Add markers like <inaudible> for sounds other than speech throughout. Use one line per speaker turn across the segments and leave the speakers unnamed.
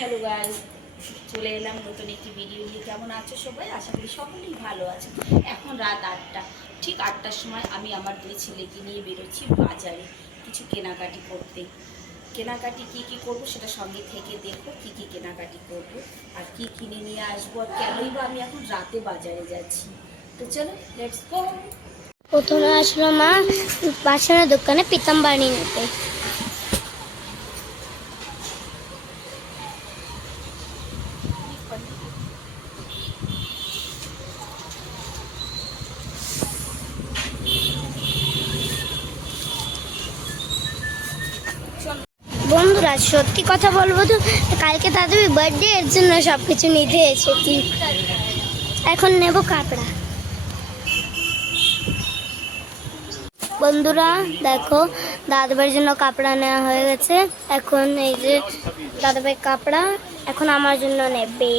Hello guys, চলে এলাম নতুন একটি ভিডিও নিয়ে। কেমন আছো সবাই? আশা করি সকলেই ভালো আছে। এখন রাত আটটা, ঠিক আটটার সময় আমি আমার দুই ছেলেকে নিয়ে বেরোচ্ছি বাজারে কিছু কেনাকাটি করতে। কেনাকাটি কি কি করব সেটা সঙ্গে থেকে দেখো কি কি কেনাকাটি করব আর কি কিনে নিয়ে আসব আর কেনই বা আমি এখন রাতে বাজারে যাচ্ছি। তো চলো লেটস গো
প্রথমে আসলো মা পাশের দোকানে পিতাম্বাড়ি নিতে। বন্ধুরা সত্যি কথা বলব তো, কালকে তাদের বার্থডে এর জন্য সব কিছু নিতে এসেছি। এখন নেব কাপড়া বন্ধুরা, দেখো দাদাভাইয়ের জন্য কাপড়া নেওয়া হয়ে গেছে। এখন এই যে দাদাভাই কাপড়া এখন আমার জন্য নেবে।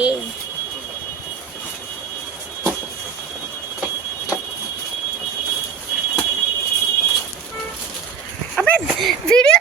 ভিডিও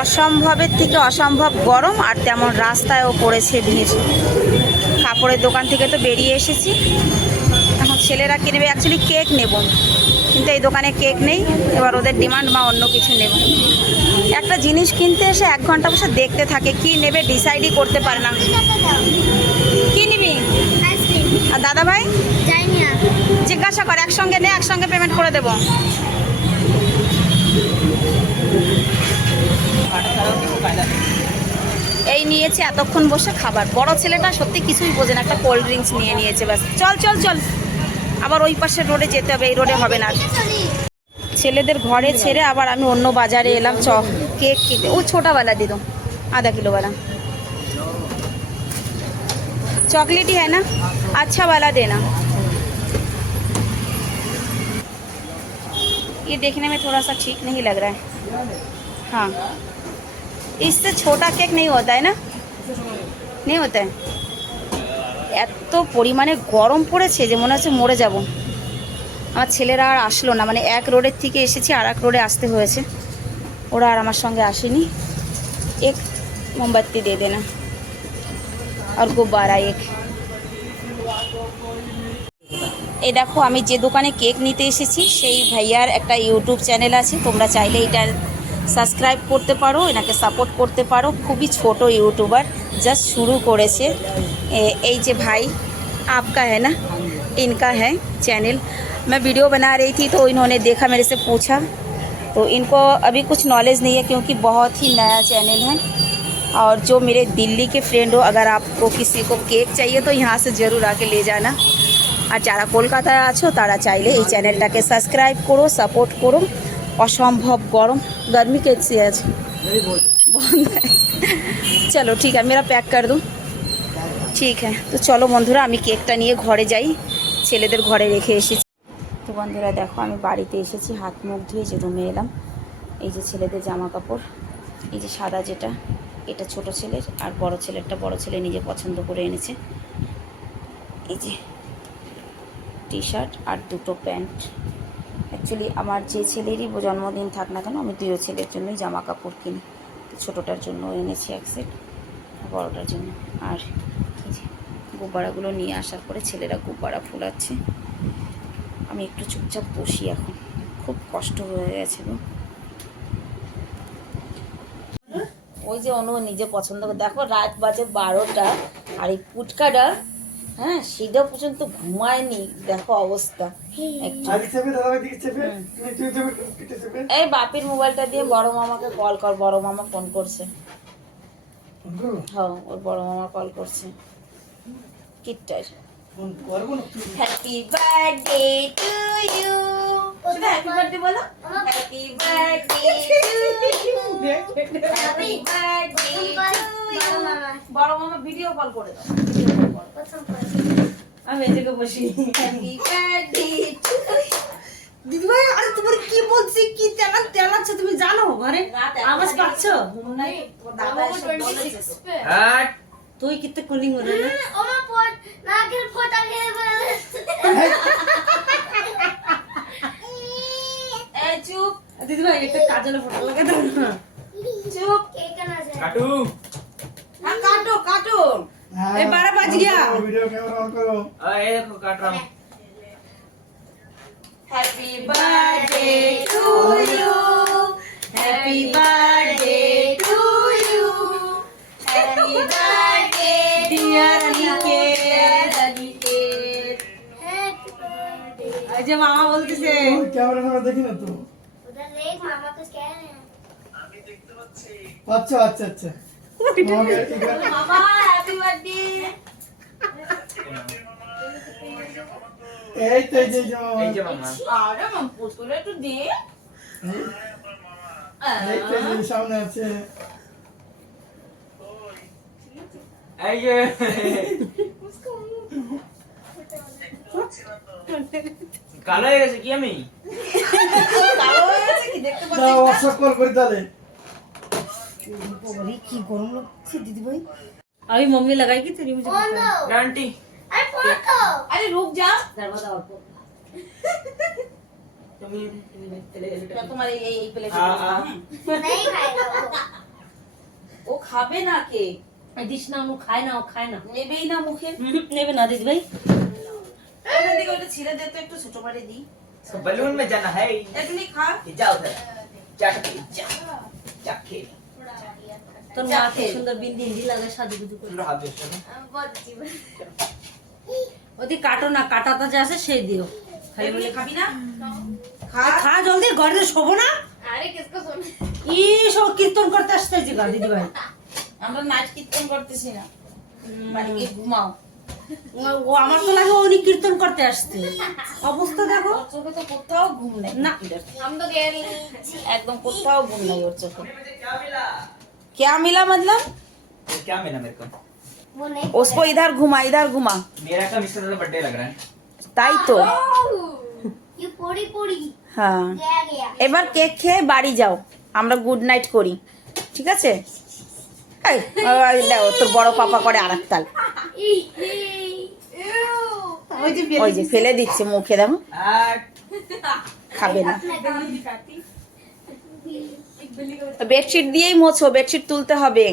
অসম্ভবের থেকে অসম্ভব গরম আর তেমন রাস্তায়ও পড়েছে ভিড়। কাপড়ের দোকান থেকে তো বেরিয়ে এসেছি। এখন ছেলেরা কিনবে অ্যাকচুয়ালি কেক নেব। কিন্তু এই দোকানে কেক নেই। এবার ওদের ডিমান্ড বা অন্য কিছু নেব। একটা জিনিস কিনতে এসে এক ঘণ্টা বসে দেখতে থাকে, কি নেবে ডিসাইডই করতে পারে না। কি নিবি? আর দাদা ভাই জিজ্ঞাসা কর, একসঙ্গে নে, একসঙ্গে পেমেন্ট করে দেবো। এই নিয়েছে এতক্ষণ বসে খাবার বড় ছেলেটা সত্যি কিছুই বোঝে না একটা কোল্ড ড্রিঙ্কস নিয়ে নিয়েছে ব্যাস চল চল চল আবার ওই পাশের রোডে যেতে হবে এই রোডে হবে না আর। ছেলেদের ঘরে ছেড়ে আবার আমি অন্য বাজারে এলাম চ কেক কিনতে ও ছোটাওয়ালা দিদ आधा किलो वाला चॉकलेट ही है ना अच्छा वाला देना ये देखने में थोड़ा सा ठीक नहीं लग रहा है हाँ इससे छोटा केक नहीं होता है ना नहीं होता है এত পরিমাণে গরম পড়েছে যে মনে হচ্ছে মরে যাব আমার ছেলেরা আর আসলো না মানে এক রোডের থেকে এসেছি আর এক রোডে আসতে হয়েছে ওরা আর আমার সঙ্গে আসেনি এক মোমবাতি দিয়ে দেনা আর গুব্বারা এক এই দেখো আমি যে দোকানে কেক নিতে এসেছি সেই ভাইয়ার একটা ইউটিউব চ্যানেল আছে তোমরা চাইলে এটা সাবস্ক্রাইব করতে পারো এনাকে সাপোর্ট করতে পারো খুবই ছোট ইউটিউবার জাস্ট শুরু করেছে এ- এই যে ভাই आपका है ना इनका है चैनल मैं वीडियो बना रही थी तो इन्होंने देखा मेरे से पूछा तो इनको अभी कुछ नॉलेज नहीं है क्योंकि बहुत ही नया चैनल है और जो मेरे दिल्ली के फ्रेंड हो अगर आपको किसी को केक चाहिए तो यहाँ से ज़रूर आके ले जाना আর যারা কলকাতায় আছো তারা চাইলে এই চ্যানেলটাকে সাবস্ক্রাইব করো সাপোর্ট করো অসম্ভব গরম गर्मी कैसी है आज बहुत है চলো ঠিক আছে মেরা প্যাক কর दूँ ঠিক হ্যাঁ তো চলো বন্ধুরা আমি কেকটা নিয়ে ঘরে যাই ছেলেদের ঘরে রেখে এসেছি তো বন্ধুরা দেখো আমি বাড়িতে এসেছি হাত মুখ ধুয়ে যে রুমে এলাম এই যে ছেলেদের জামা কাপড় এই যে সাদা যেটা এটা ছোট ছেলের আর বড় ছেলেরটা বড় ছেলে নিজে পছন্দ করে এনেছে এই যে টি শার্ট আর দুটো প্যান্ট অ্যাকচুয়ালি আমার যে ছেলেরই জন্মদিন থাক না কেন, আমি দুইও ছেলের জন্যই জামা কাপড় কিনি। ছোটোটার জন্য এনেছি এক সেট বড়োটার জন্য। আর গুব্বারাগুলো নিয়ে আসার পরে ছেলেরা গুব্বারা ফুলাচ্ছে। আমি একটু চুপচাপ বসি এখন। খুব কষ্ট হয়ে গেছে গো। ওই যে অনু, নিজে পছন্দ করে। দেখো রাত বাজে বারোটা, আর এই পুটকাটা হ্যাঁ সেটা পর্যন্ত ঘুমায়নি দেখো অবস্থা। এই বাপির মোবাইলটা দিয়ে বড় মামাকে কল কর বড় মামা ফোন করছে। হ্যাঁ ওর বড় মামা কল করছে। কিটটার।
ফোন করব না? তুই
happy birthday to you happy birthday বলো হ্যাপি বার্থডে হ্যাপি বার্থডে বড় মামা ভিডিও কল করে দাও।
আমি এদিকে বসি।
হ্যাপি বার্থডে
দিদিভাই আরে তোমার কি বলছি? কি তেলা তেলাচ্ছ তুমি জানো? ঘরে আওয়াজ পাচ্ছ? তুই কিতে কলিং হলো না
ওমা পট নাকের ফোঁটা খেয়ে ফেলেছে
এই চুপ
দিদিভাই এটা কাজলে ফটো লাগে দাও না
চুপ
কাটু।
না কাটো কাটো।
হ্যাঁ,
এ 12 বাজ গিয়া।
ভিডিও ক্যামেরা অন করো।
এই দেখো cut. Happy birthday to you happy birthday
to you
happy
birthday dear
Niket Niket মামা বলতেছে।
ক্যামেরা দেখি না তো। আচ্ছা আচ্ছা আচ্ছা। আমাকে এখানে-
মামা হ্যাপি বার্থডে
এই তো এই যে এই যে মামা।
এই যে মামা।
আরে মাম পুতুলে একটু দে।
এই তো এই সামনে আছে।
এই যে। কালো হয়ে গেছে কি আমি?
কালো হয়ে গেছে কি? দেখতে
না? হোয়াটসঅ্যাপ কল করি তাহলে।
বাবারে কি গরম লাগছে দিদিভাই আমি মম্মি লাগাই কি তেরি মুঝে
फोन दो
আন্টি
अरे फोन दो
আরে রুক যা
দরওয়াজা অল্প
তুমি তুমি তেলে
তো তোমার এই <laughs> এই এই প্লেটে
আ, আ। <laughs>
नहीं खाएगा वो
ও খাবে না কে
দিস না ও খায় না ও খায় না
নেবেই না মুখে
হুম, নেবে না দিদিভাই
ওখান থেকে ওটা ছিঁড়ে দে তো একটু ছোট করে দি
इसको बलून में जाना है
এখনি খা
ये जाओ उधर चाट के जा जा खेल
তোর সুন্দর বিন্দি লাগে সাজুগুজু করে। কাটো না কাটাতে যা আছে সেই দিও। খালি বলে
খাবি না? খা।
খা জলদি ঘরে শোবো না?
আরে কিসকো শোন
ই সব কীর্তন করতে আসতে দিদি ভাই
আমরা নাচ কীর্তন করতেছি না। বাড়ি ঘুমাও।
ও আমার তো লাগে উনি কীর্তন করতে আসতে অবস্থা দেখো।
চোখে তো কোথাও ঘুম নেই।
না।
আমি তো
একদম কোথাও ঘুম নেই ওর চোখে।
क्या मिला
क्या मिला मतलब
ये क्या मिला मेरे को
वो नहीं
उसको इधर घुमा इधर घुमा
मेरा कम इसका ज्यादा बर्थडे लग रहा है
তাই তো
ये पूरी पूरी
হ্যাঁ
गया गया
এবার কেক খেয়ে বাড়ি যাও আমরা গুড নাইট করি ঠিক আছে এই, ওই দেখো, তোর বড় পাপা করে আর তাল
ওই যে
ওই যে ফেলে দিচ্ছে মুখে দেখো
हाट
খাবে না বেডশিট দিয়েই মোছো বেডশিট তুলতে হবে।